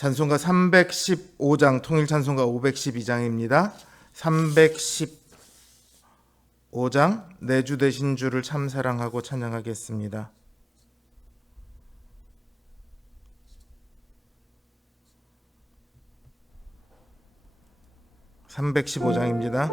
찬송가 315장, 통일 찬송가 512장입니다. 315장, 내 주 되신 주를 참 사랑하고 찬양하겠습니다. (315장입니다)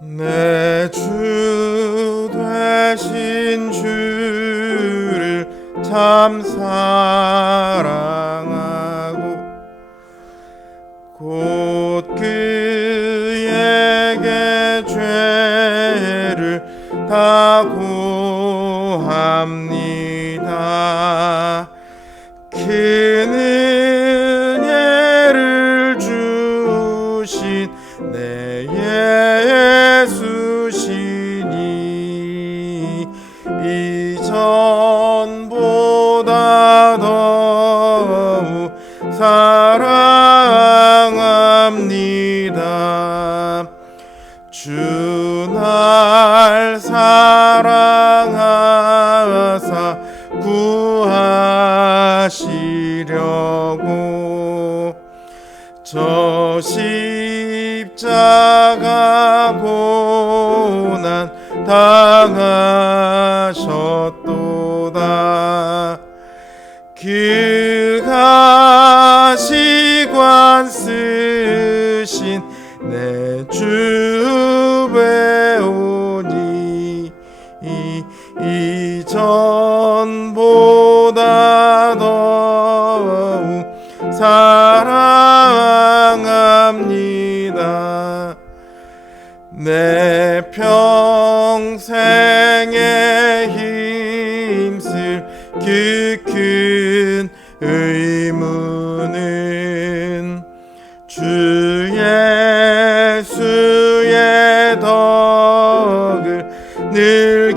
내 주 되신 주를 참 사랑하고 곧 그에게 죄를 다 고합니다. 큰 은혜를 주신 내 예수시니 이전보다 더욱 사랑합니다. 주 날 사랑하사 구하시려고 저 십자가 고난 당하셨도다. 그 가시관 쓰신 내 주 배우니 이전보다 더욱 사랑합니다. 내 평생에 힘쓸 그 큰 의무는 주 예수의 덕을 늘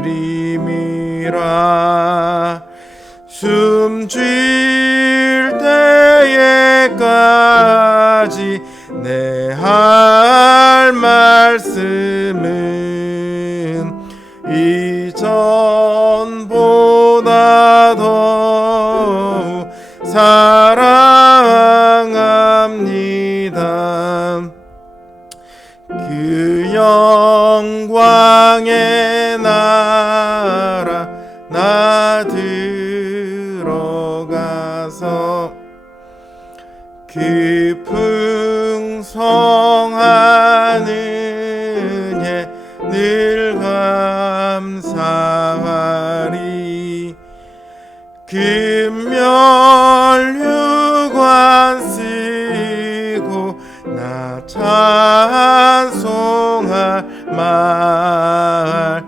기림이라. 숨쉴 때에까지 내 할 말씀은 이전보다 더욱 사랑합니다. 그 영광의 나라 나 들어가서 그 풍성한 은혜 늘 감사하리. 금면류관 쓰고 나 찬송할 말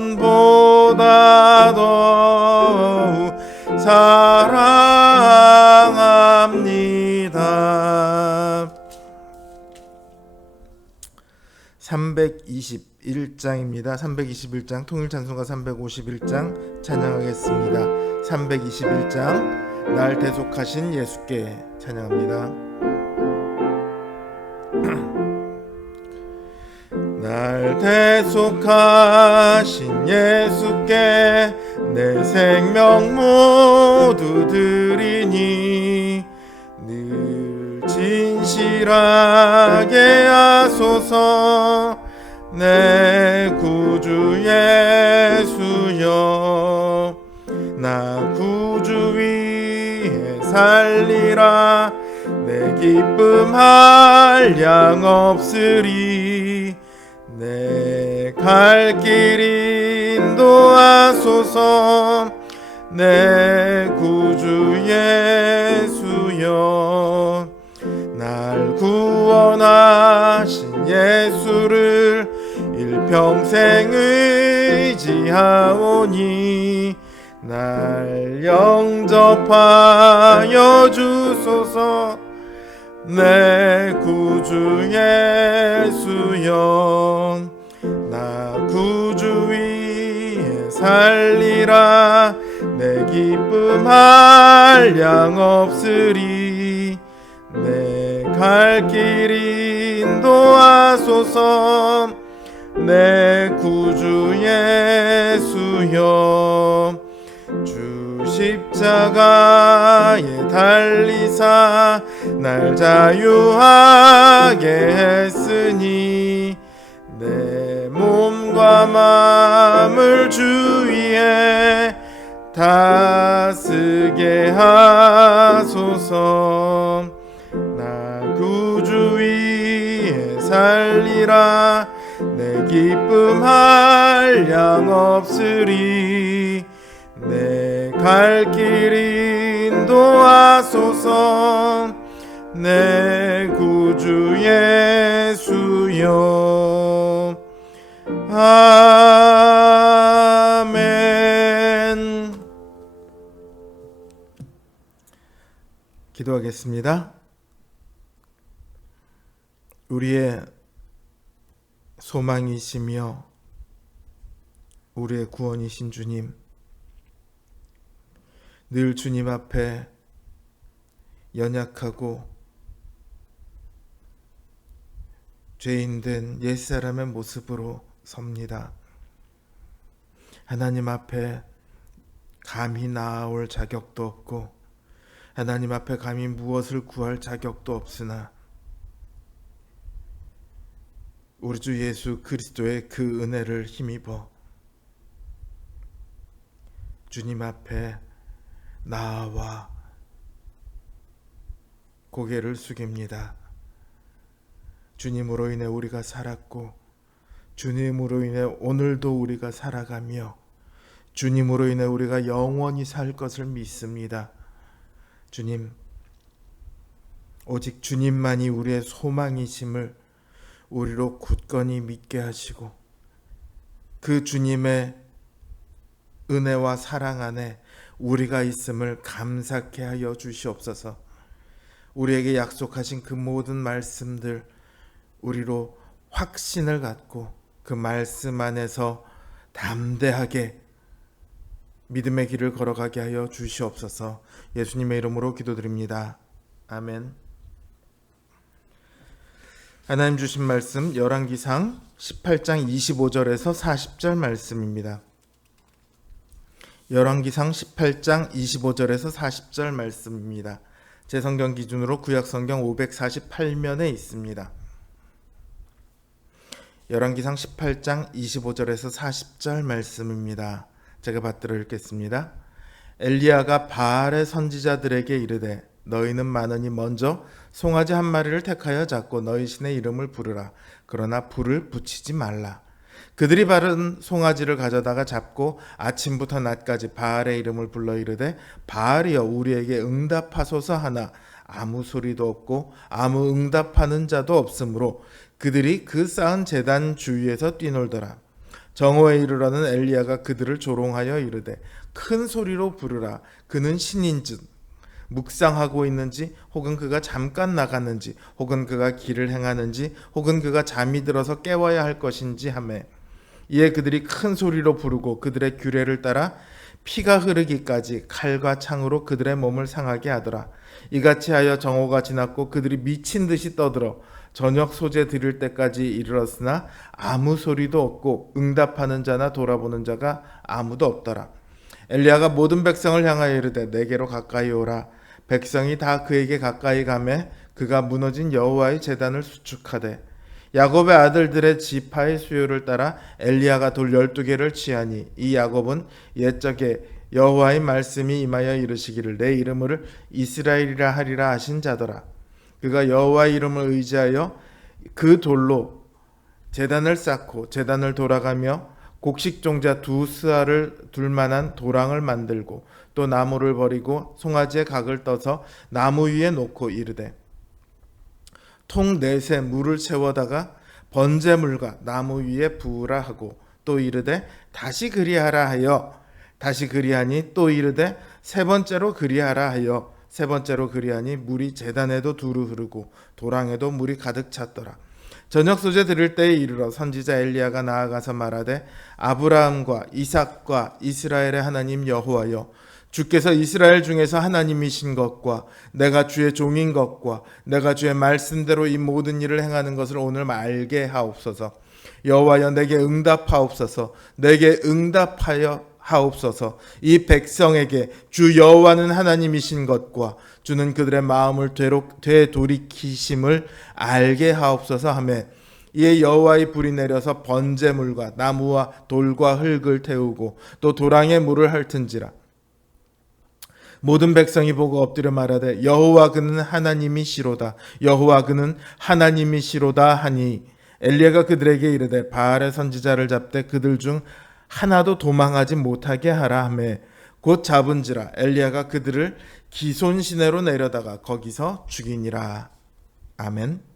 이전보다 더욱 사랑합니다. 321장입니다. 321장, 통일찬송가 351장 찬양하겠습니다. 321장, 날 대속하신 예수께 찬양합니다. 날 대속하신 예수께 내 생명 모두 드리니 늘 진실하게 하소서. 내 구주 예수여, 나 구주 위에 살리라. 내 기쁨 한량 없으리. 내 갈 길 인도하소서. 내 구주 예수여, 날 구원하신 예수를 일평생 의지하오니 날 영접하여 주소서. 내 구주 예수여, 나 구주 위에 살리라. 내 기쁨 한량 없으리. 내 갈 길이 인도하소서. 내 구주 예수여, 주 십자가에 달리사 날 자유하게 했으니 내 몸과 마음을 주 위에 다스게 하소서. 나 구주 위에 살리라. 내 기쁨 한량 없으리. 내 갈 길 인도하소서. 내 구주 예수여. 아멘. 기도하겠습니다. 우리의 소망이시며 우리의 구원이신 주님, 늘 주님 앞에 연약하고 죄인된 옛사람의 모습으로 섭니다. 하나님 앞에 감히 나아올 자격도 없고 하나님 앞에 감히 무엇을 구할 자격도 없으나 우리 주 예수 그리스도의 그 은혜를 힘입어 주님 앞에 나와 고개를 숙입니다. 주님으로 인해 우리가 살았고 주님으로 인해 오늘도 우리가 살아가며 주님으로 인해 우리가 영원히 살 것을 믿습니다. 주님, 오직 주님만이 우리의 소망이심을 우리로 굳건히 믿게 하시고 그 주님의 은혜와 사랑 안에 우리가 있음을 감사케 하여 주시옵소서. 우리에게 약속하신 그 모든 말씀들 우리로 확신을 갖고 그 말씀 안에서 담대하게 믿음의 길을 걸어가게 하여 주시옵소서. 예수님의 이름으로 기도드립니다. 아멘. 하나님 주신 말씀 열왕기상 18장 25절에서 40절 말씀입니다. 열왕기상 18장 25절에서 40절 말씀입니다. 제 성경 기준으로 구약성경 548면에 있습니다. 열왕기상 18장 25절에서 40절 말씀입니다. 제가 받들어 읽겠습니다. 엘리야가 바알의 선지자들에게 이르되 너희는 많으니 먼저 송아지 한 마리를 택하여 잡고 너희 신의 이름을 부르라. 그러나 불을 붙이지 말라. 그들이 바른 송아지를 가져다가 잡고 아침부터 낮까지 바알의 이름을 불러 이르되 바알이여 우리에게 응답하소서 하나 아무 소리도 없고 아무 응답하는 자도 없으므로 그들이 그 쌓은 제단 주위에서 뛰놀더라. 정오에 이르러는 엘리야가 그들을 조롱하여 이르되 큰 소리로 부르라. 그는 신인즉 묵상하고 있는지 혹은 그가 잠깐 나갔는지 혹은 그가 길을 행하는지 혹은 그가 잠이 들어서 깨워야 할 것인지 하매 이에 그들이 큰 소리로 부르고 그들의 규례를 따라 피가 흐르기까지 칼과 창으로 그들의 몸을 상하게 하더라. 이같이 하여 정오가 지났고 그들이 미친 듯이 떠들어 저녁 소재 드릴 때까지 이르렀으나 아무 소리도 없고 응답하는 자나 돌아보는 자가 아무도 없더라. 엘리야가 모든 백성을 향하여 이르되 내게로 가까이 오라. 백성이 다 그에게 가까이 가매 그가 무너진 여호와의 제단을 수축하되 야곱의 아들들의 지파의 수요를 따라 엘리야가 돌 12개를 취하니 이 야곱은 옛적에 여호와의 말씀이 임하여 이르시기를 내 이름을 이스라엘이라 하리라 하신 자더라. 그가 여호와의 이름을 의지하여 그 돌로 제단을 쌓고 제단을 돌아가며 곡식종자 2스아를 둘 만한 도랑을 만들고 또 나무를 버리고 송아지의 각을 떠서 나무 위에 놓고 이르되 통 넷에 물을 채워다가 번제물과 나무 위에 부으라 하고 또 이르되 다시 그리하라 하여 다시 그리하니 또 이르되 세 번째로 그리하라 하여 세 번째로 그리하니 물이 제단에도 두루 흐르고 도랑에도 물이 가득 찼더라. 저녁 소재 드릴 때에 이르러 선지자 엘리야가 나아가서 말하되 아브라함과 이삭과 이스라엘의 하나님 여호와여 주께서 이스라엘 중에서 하나님이신 것과 내가 주의 종인 것과 내가 주의 말씀대로 이 모든 일을 행하는 것을 오늘 알게 하옵소서. 여호와여 내게 응답하옵소서. 내게 응답하여 하옵소서. 이 백성에게 주 여호와는 하나님이신 것과 주는 그들의 마음을 되돌이키심을 알게 하옵소서 하며 이에 여호와의 불이 내려서 번제물과 나무와 돌과 흙을 태우고 또 도랑에 물을 핥은지라. 모든 백성이 보고 엎드려 말하되 여호와 그는 하나님이시로다. 여호와 그는 하나님이시로다 하니 엘리야가 그들에게 이르되 바알의 선지자를 잡되 그들 중 하나도 도망하지 못하게 하라 하며 곧 잡은지라. 엘리야가 그들을 기손 시내로 내려다가 거기서 죽이니라. 아멘.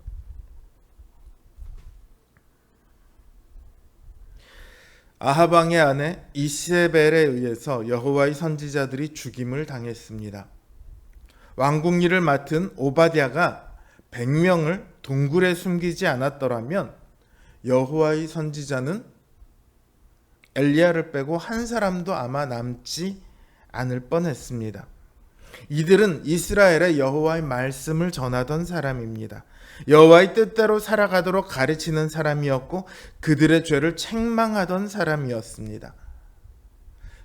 아합 왕의 아내 이세벨에 의해서 여호와의 선지자들이 죽임을 당했습니다. 왕궁일을 맡은 오바댜가 100명을 동굴에 숨기지 않았더라면 여호와의 선지자는 엘리야를 빼고 한 사람도 아마 남지 않을 뻔했습니다. 이들은 이스라엘의 여호와의 말씀을 전하던 사람입니다. 여호와의 뜻대로 살아가도록 가르치는 사람이었고 그들의 죄를 책망하던 사람이었습니다.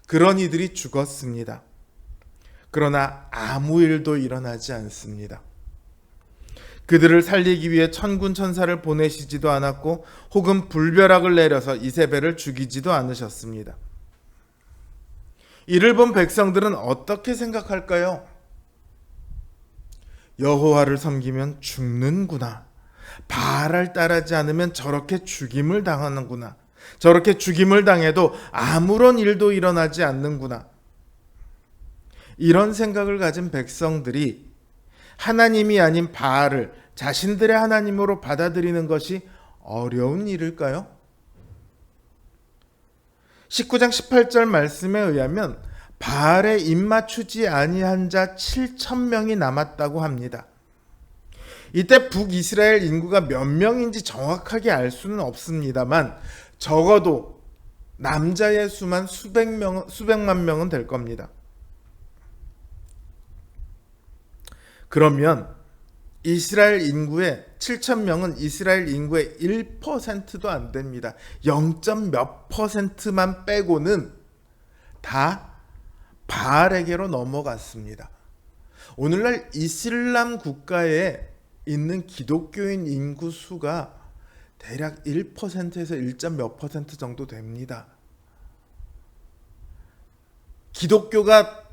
그런 이들이 죽었습니다. 그러나 아무 일도 일어나지 않습니다. 그들을 살리기 위해 천군 천사를 보내시지도 않았고 혹은 불벼락을 내려서 이세벨을 죽이지도 않으셨습니다. 이를 본 백성들은 어떻게 생각할까요? 여호와를 섬기면 죽는구나. 바알을 따르지 않으면 저렇게 죽임을 당하는구나. 저렇게 죽임을 당해도 아무런 일도 일어나지 않는구나. 이런 생각을 가진 백성들이 하나님이 아닌 바알을 자신들의 하나님으로 받아들이는 것이 어려운 일일까요? 19장 18절 말씀에 의하면 바알에 입맞추지 아니한 자 7,000명이 남았다고 합니다. 이때 북이스라엘 인구가 몇 명인지 정확하게 알 수는 없습니다만 적어도 남자의 수만 수백만 명은 될 겁니다. 그러면 이스라엘 인구의 7,000명은 이스라엘 인구의 1%도 안 됩니다. 0. 몇 %만 빼고는 다 바알에게로 넘어갔습니다. 오늘날 이슬람 국가에 있는 기독교인 인구 수가 대략 1%에서 1. 몇 % 정도 됩니다. 기독교가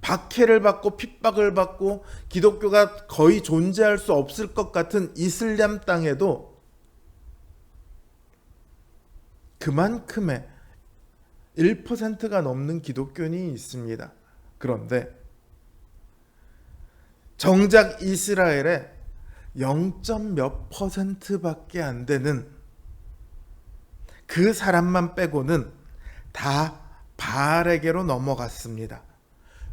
박해를 받고 핍박을 받고 기독교가 거의 존재할 수 없을 것 같은 이슬람 땅에도 그만큼의 1%가 넘는 기독교인이 있습니다. 그런데 정작 이스라엘에 0. 몇 %밖에 안 되는 그 사람만 빼고는 다 바알에게로 넘어갔습니다.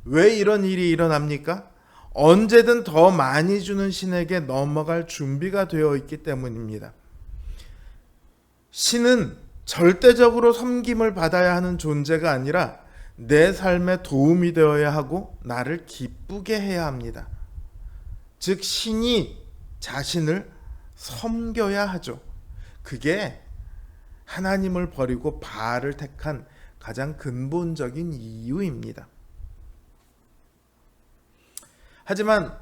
왜 이런 일이 일어납니까? 언제든 더 많이 주는 신에게 넘어갈 준비가 되어 있기 때문입니다. 신은 절대적으로 섬김을 받아야 하는 존재가 아니라 내 삶에 도움이 되어야 하고 나를 기쁘게 해야 합니다. 즉 신이 자신을 섬겨야 하죠. 그게 하나님을 버리고 바알을 택한 가장 근본적인 이유입니다. 하지만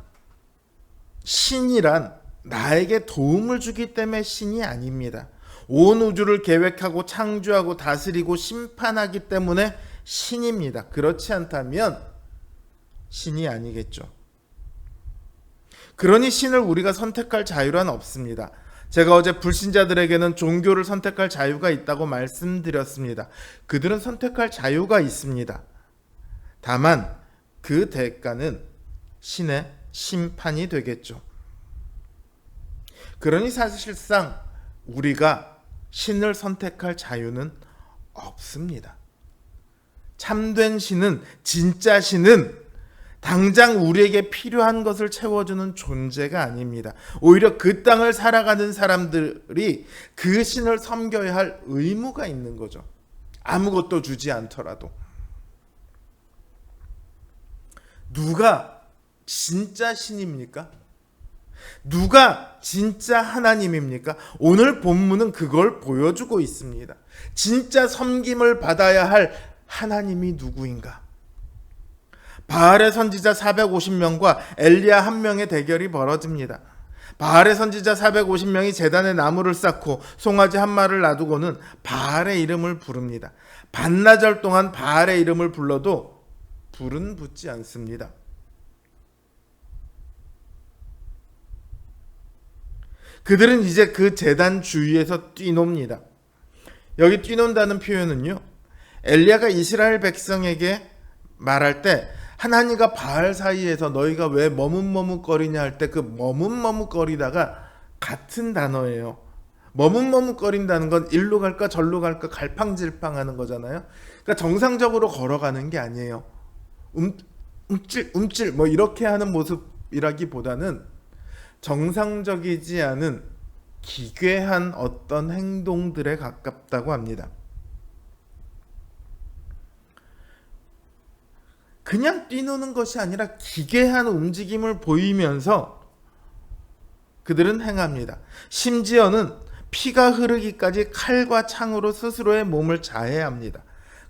신이란 나에게 도움을 주기 때문에 신이 아닙니다. 온 우주를 계획하고 창조하고 다스리고 심판하기 때문에 신입니다. 그렇지 않다면 신이 아니겠죠. 그러니 신을 우리가 선택할 자유란 없습니다. 제가 어제 불신자들에게는 종교를 선택할 자유가 있다고 말씀드렸습니다. 그들은 선택할 자유가 있습니다. 다만 그 대가는 신의 심판이 되겠죠. 그러니 사실상 우리가 신을 선택할 자유는 없습니다. 참된 신은, 진짜 신은 당장 우리에게 필요한 것을 채워주는 존재가 아닙니다. 오히려 그 땅을 살아가는 사람들이 그 신을 섬겨야 할 의무가 있는 거죠. 아무것도 주지 않더라도. 누가 진짜 신입니까? 누가 진짜 하나님입니까? 오늘 본문은 그걸 보여주고 있습니다. 진짜 섬김을 받아야 할 하나님이 누구인가? 바알의 선지자 450명과 엘리야 한 명의 대결이 벌어집니다. 바알의 선지자 450명이 제단에 나무를 쌓고 송아지 한 마리를 놔두고는 바알의 이름을 부릅니다. 반나절 동안 바알의 이름을 불러도 불은 붙지 않습니다. 그들은 이제 그 제단 주위에서 뛰놉니다. 여기 뛰논다는 표현은요, 엘리야가 이스라엘 백성에게 말할 때 하나님과 바알 사이에서 너희가 왜 머뭇머뭇거리냐 할 때 그 머뭇머뭇거리다가 같은 단어예요. 머뭇머뭇거린다는 건 일로 갈까 절로 갈까 갈팡질팡하는 거잖아요. 그러니까 정상적으로 걸어가는 게 아니에요. 움찔 뭐 이렇게 하는 모습이라기보다는 정상적이지 않은 기괴한 어떤 행동들에 가깝다고 합니다. 그냥 뛰노는 것이 아니라 기괴한 움직임을 보이면서 그들은 행합니다. 심지어는 피가 흐르기까지 칼과 창으로 스스로의 몸을 자해합니다.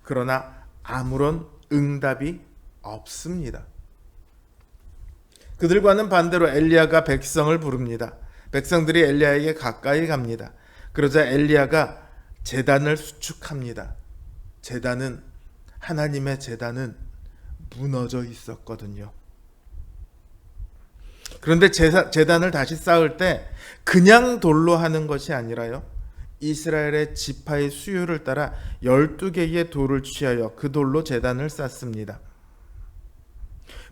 그러나 아무런 응답이 없습니다. 그들과는 반대로 엘리야가 백성을 부릅니다. 백성들이 엘리야에게 가까이 갑니다. 그러자 엘리야가 제단을 수축합니다. 하나님의 제단은 무너져 있었거든요. 그런데 제단을 다시 쌓을 때 그냥 돌로 하는 것이 아니라요, 이스라엘의 지파의 수요를 따라 12개의 돌을 취하여 그 돌로 제단을 쌓습니다.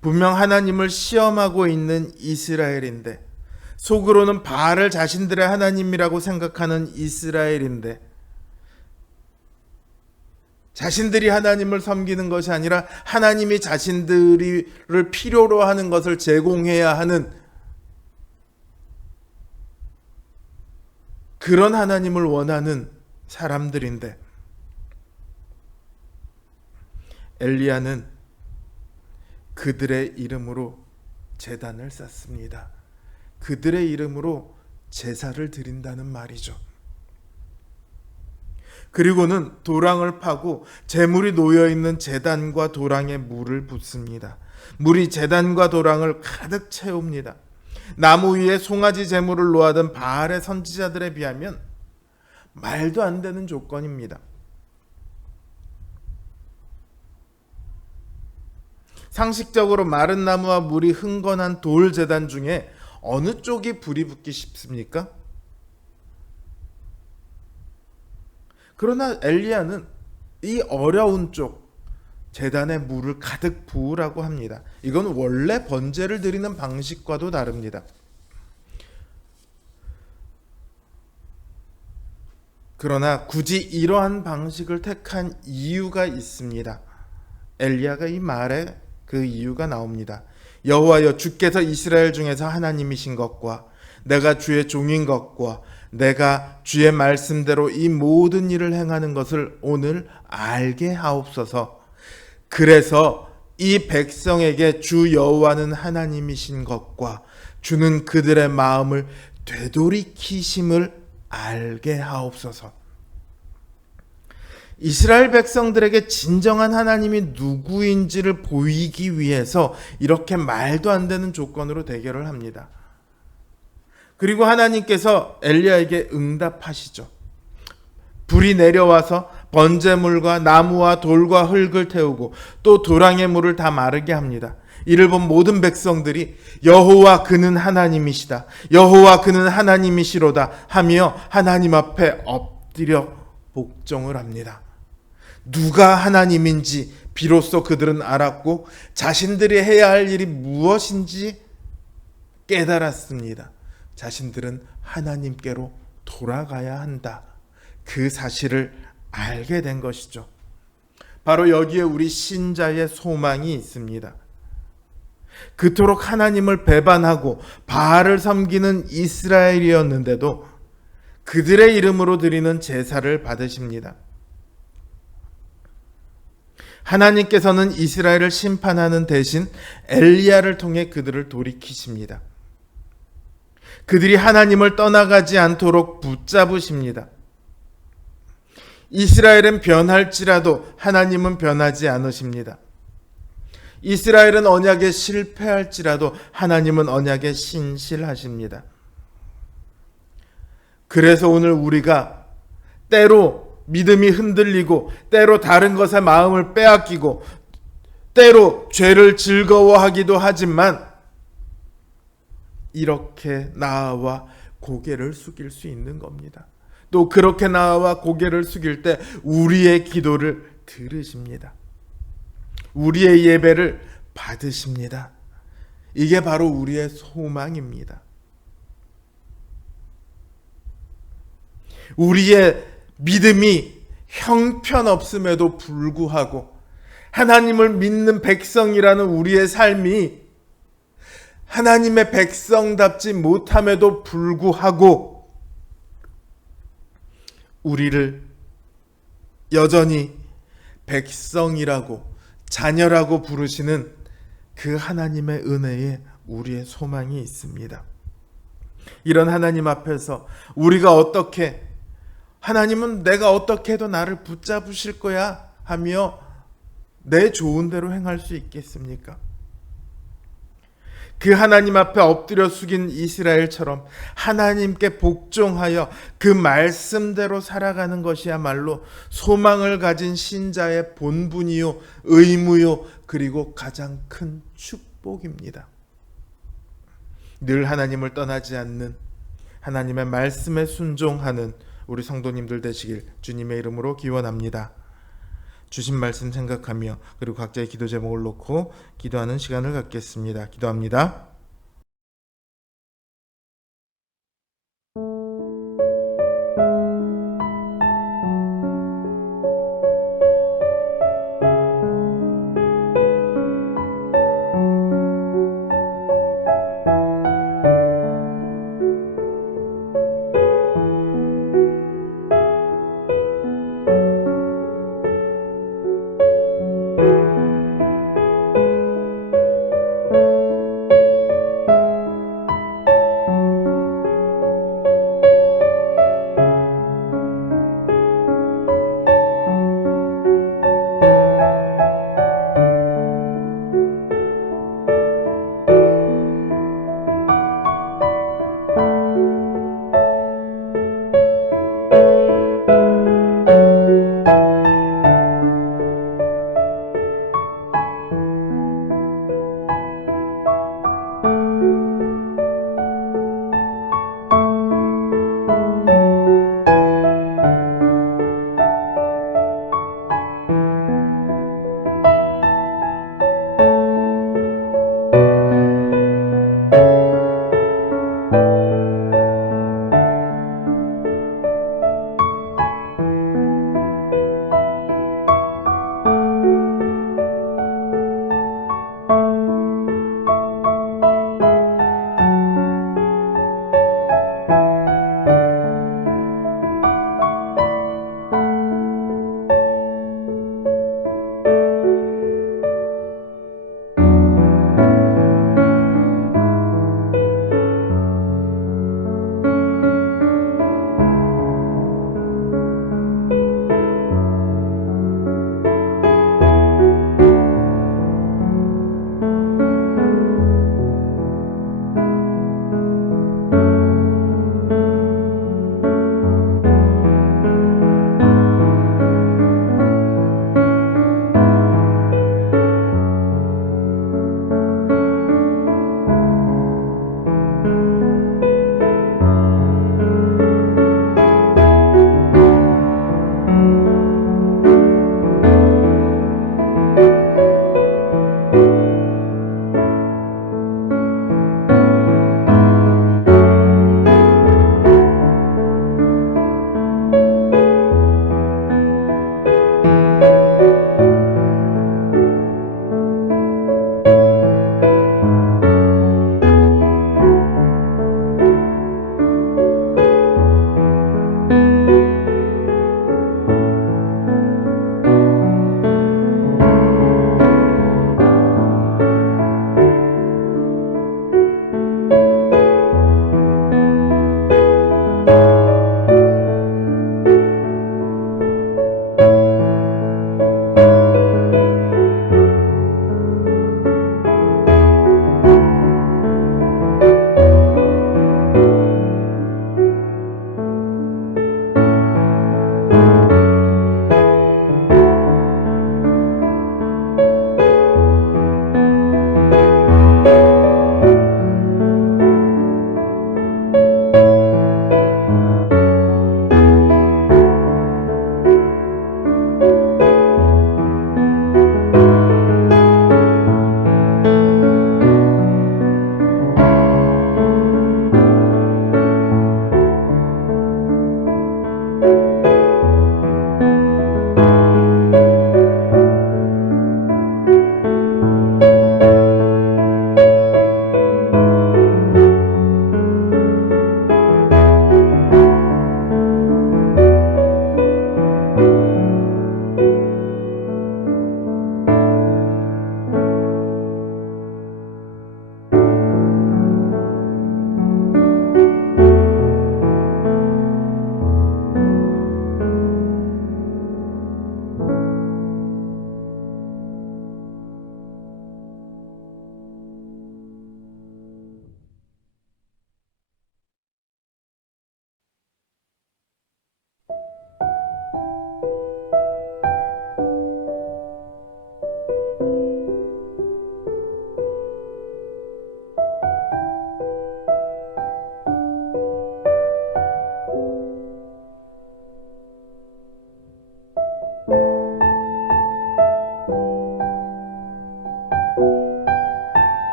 분명 하나님을 시험하고 있는 이스라엘인데, 속으로는 바알을 자신들의 하나님이라고 생각하는 이스라엘인데, 자신들이 하나님을 섬기는 것이 아니라 하나님이 자신들을 필요로 하는 것을 제공해야 하는 그런 하나님을 원하는 사람들인데, 엘리야는 그들의 이름으로 제단을 쌓습니다. 그들의 이름으로 제사를 드린다는 말이죠. 그리고는 도랑을 파고 제물이 놓여있는 제단과 도랑에 물을 붓습니다. 물이 제단과 도랑을 가득 채웁니다. 나무 위에 송아지 제물을 놓아둔 바알의 선지자들에 비하면 말도 안 되는 조건입니다. 상식적으로 마른 나무와 물이 흥건한 돌 제단 중에 어느 쪽이 불이 붙기 쉽습니까? 그러나 엘리야는 이 어려운 쪽 제단에 물을 가득 부으라고 합니다. 이건 원래 번제를 드리는 방식과도 다릅니다. 그러나 굳이 이러한 방식을 택한 이유가 있습니다. 엘리야가 이 말에 그 이유가 나옵니다. 여호와여, 주께서 이스라엘 중에서 하나님이신 것과 내가 주의 종인 것과 내가 주의 말씀대로 이 모든 일을 행하는 것을 오늘 알게 하옵소서. 그래서 이 백성에게 주 여호와는 하나님이신 것과 주는 그들의 마음을 되돌이키심을 알게 하옵소서. 이스라엘 백성들에게 진정한 하나님이 누구인지를 보이기 위해서 이렇게 말도 안 되는 조건으로 대결을 합니다. 그리고 하나님께서 엘리야에게 응답하시죠. 불이 내려와서 번제물과 나무와 돌과 흙을 태우고 또 도랑의 물을 다 마르게 합니다. 이를 본 모든 백성들이 여호와 그는 하나님이시다, 여호와 그는 하나님이시로다 하며 하나님 앞에 엎드려 복종을 합니다. 누가 하나님인지 비로소 그들은 알았고 자신들이 해야 할 일이 무엇인지 깨달았습니다. 자신들은 하나님께로 돌아가야 한다, 그 사실을 알게 된 것이죠. 바로 여기에 우리 신자의 소망이 있습니다. 그토록 하나님을 배반하고 바알을 섬기는 이스라엘이었는데도 그들의 이름으로 드리는 제사를 받으십니다. 하나님께서는 이스라엘을 심판하는 대신 엘리야를 통해 그들을 돌이키십니다. 그들이 하나님을 떠나가지 않도록 붙잡으십니다. 이스라엘은 변할지라도 하나님은 변하지 않으십니다. 이스라엘은 언약에 실패할지라도 하나님은 언약에 신실하십니다. 그래서 오늘 우리가 때로 믿음이 흔들리고, 때로 다른 것에 마음을 빼앗기고, 때로 죄를 즐거워하기도 하지만 이렇게 나아와 고개를 숙일 수 있는 겁니다. 또 그렇게 나아와 고개를 숙일 때 우리의 기도를 들으십니다. 우리의 예배를 받으십니다. 이게 바로 우리의 소망입니다. 우리의 믿음이 형편없음에도 불구하고 하나님을 믿는 백성이라는 우리의 삶이 하나님의 백성답지 못함에도 불구하고 우리를 여전히 백성이라고, 자녀라고 부르시는 그 하나님의 은혜에 우리의 소망이 있습니다. 이런 하나님 앞에서 우리가 어떻게, 하나님은 내가 어떻게 해도 나를 붙잡으실 거야 하며 내 좋은 대로 행할 수 있겠습니까? 그 하나님 앞에 엎드려 숙인 이스라엘처럼 하나님께 복종하여 그 말씀대로 살아가는 것이야말로 소망을 가진 신자의 본분이요, 의무요, 그리고 가장 큰 축복입니다. 늘 하나님을 떠나지 않는, 하나님의 말씀에 순종하는 우리 성도님들 되시길 주님의 이름으로 기원합니다. 주신 말씀 생각하며 그리고 각자의 기도 제목을 놓고 기도하는 시간을 갖겠습니다. 기도합니다.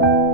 음.